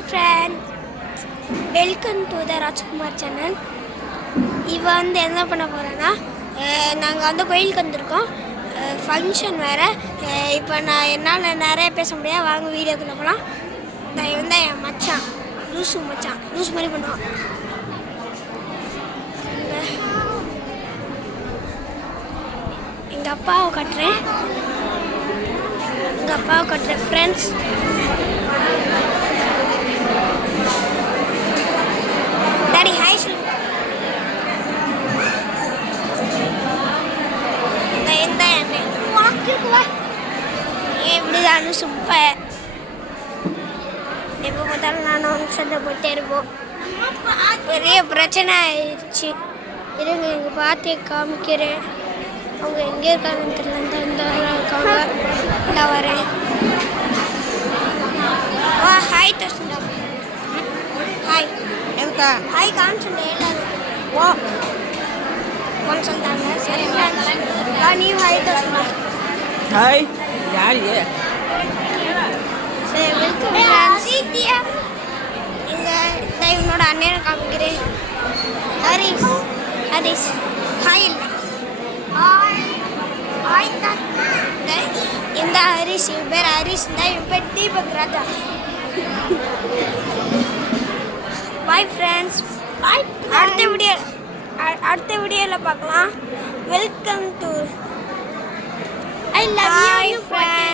Hi friend, welcome to the Rajkumar channel. இப்போ என்ன பண்ண போகிறேன்னா, நாங்கள் கோயிலுக்கு வந்திருக்கோம். ஃபங்க்ஷன் வேறு. இப்போ என்னால் நிறைய பேச முடியாது. வாங்க வீடியோக்குள்ளே போகலாம். என் மச்சான் லூசு மாதிரி பண்ணுவான். எங்கள் அப்பாவை கட்டுறேன் ஃப்ரெண்ட்ஸ். டாடி ஹாய் சொல்லு. எப்படிதான் சூப்பர். எப்போ பார்த்தாலும் நானும் சண்டை போட்டே இருப்போம். பெரிய பிரச்சனை ஆயிடுச்சு. இருங்க, எங்கள் பார்த்தே காமிக்கிறேன். அவங்க எங்கே இருக்காங்கன்னு தெரியல. இந்த இருக்காங்க. நான் வரேன். ஹாய் தோசுண்டா. ஹாய் எதுக்கா ஹாய் காமிச்சுட்டேன் எல்லாரும். ஓ ஒன்று சொல்லிட்டாங்க. சரி நீ ஹாய் தோசுண்டா. ஹாய் யார் சரி வெல்கம். இந்த இவனோட அண்ணனை காமிக்கிறேன். ஹரிஷ் ஹாய் இல்லை. இந்த ஹரிஷ், இவன் பேர் ஹரிஷ் தான். இவன் பேர் தீபக் ராஜா. Bye friends. அடுத்த வீடியோவில் பார்க்கலாம். Welcome to I love you friends.